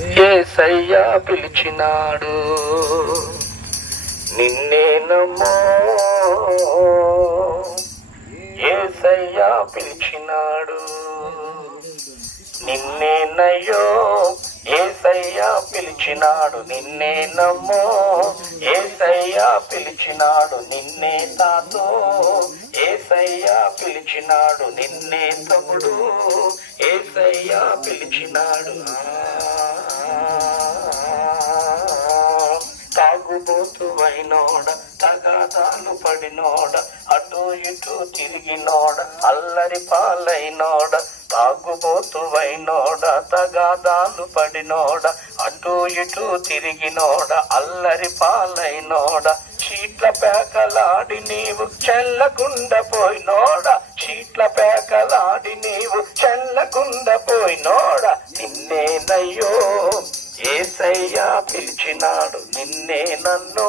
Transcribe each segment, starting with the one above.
ఏసయ్యా పిలిచినాడు. నిన్నే నమ్మో. ఏసయ్యా పిలిచినాడు. నిన్నేనయ్యో ఏసయ్యా పిలిచినాడు. నిన్నే నమ్మో. ఏసయ్యా పిలిచినాడు. నిన్నే తాతో. ఏసయ్యా పిలిచినాడు. నిన్నే తమ్ముడు. ఏసయ్యా పిలిచినాడు. తాగుబోతు తగాదాలు పడినోడ అటు ఇటు తిరిగినోడ అల్లరి పాలైనోడ తాగుబోతువైనోడ తగాదాలు పడినోడ అటు ఇటు తిరిగినోడ అల్లరి పాలైనోడ చీట్ల పేకలాడి నీవు చెల్లకుండా పోయినోడ చీట్ల పేకలాడి నీవు చెల్లకుండా పోయినోడ నిన్నేనయ్యో ఏసయ్యా పిలిచినాడు నిన్నే నన్ను.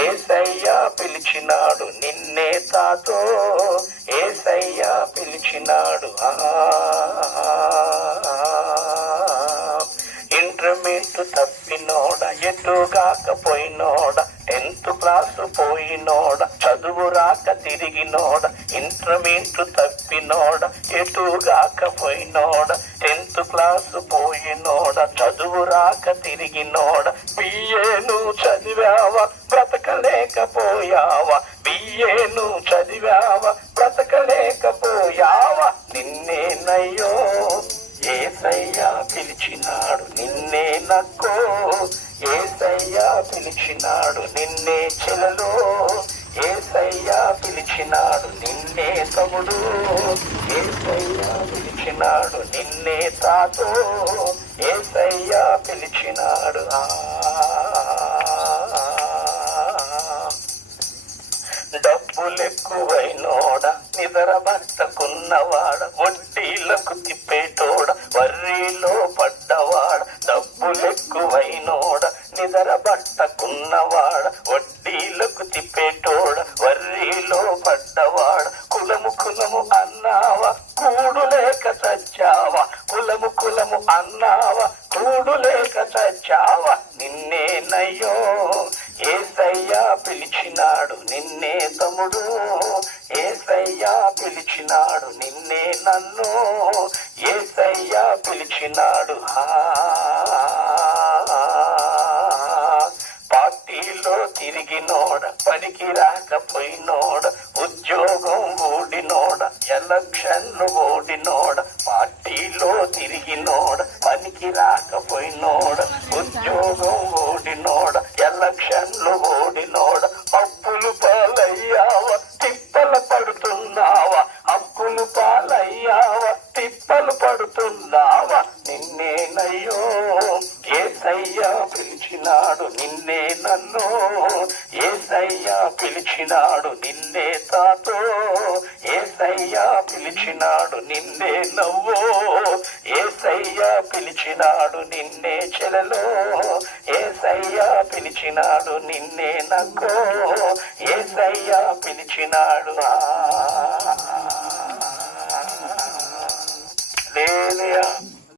ఏసయ్యా పిలిచినాడు నిన్నే తాతో. ఏసయ్యా పిలిచినాడు ఆ ఇంటర్మీడియట్ తప్పినోడ ఎటుగాకపోయినోడ టెన్త్ క్లాస్ పోయినోడ చదువు రాక తిరిగినోడ ఇంటర్మీడియట్ తప్పినోడ ఎటు కాకపోయినోడ క్లాస్ పోయినోడ చదువు రాక తిరిగినోడ బిఏను చదివావా? బ్రతకలేకపోయావా? బిఏను చదివావా? బ్రతకలేకపోయావా? నిన్నేనయ్యో ఏసయ్యా పిలిచినాడు నిన్నే నక్కో. ఏసయ్యా పిలిచినాడు నిన్నే చెలలో పిలిచినాడు నిన్నే తమ్ముడు. ఏసయ్యా పిలిచినాడు నిన్నే తాతో. ఏసయ్యా పిలిచినాడు. డబ్బులెక్కువైనోడ నిదర బట్టకున్నవాడ వడ్డీలకు తిప్పేటోడ చచ్చావా కులము కులము అన్నావా? కూడు లేక చచ్చావా నిన్నేనయ్యో ఏసయ్యా పిలిచినాడు నిన్నే తమ్ముడు. ఏసయ్యా పిలిచినాడు నిన్నే నన్ను. ఏసయ్యా పిలిచినాడు హా. పార్టీలో తిరిగినోడ పనికి రాకపోయినోడ ఉద్యోగం ఓడినోడ ఎలక్షన్లు ఓడినోడ పార్టీలో తిరిగినోడ పనికి రాకపోయినోడ ఉద్యోగం ఓడినోడ ఎలక్షన్లు ఓడినోడ అప్పులు పాలయ్యావా తిప్పలు పడుతున్నావా అప్పులు పాలయ్యావా తిప్పలు పడుతున్నావా నిన్నేనయ్యో ఏసయ్యా పిలిచినాడు నిన్నే నన్ను ఏసయ్యా పిలిచినాడు నిన్నే తాతో పిలిచినాడు నిన్నే నవ్వో. ఏసయ్యా పిలిచినాడు నిన్నే చెలలో. ఏసయ్యా పిలిచినాడు నిన్నే నక్కో ఏసయ్యా పిలిచినాడు ఆ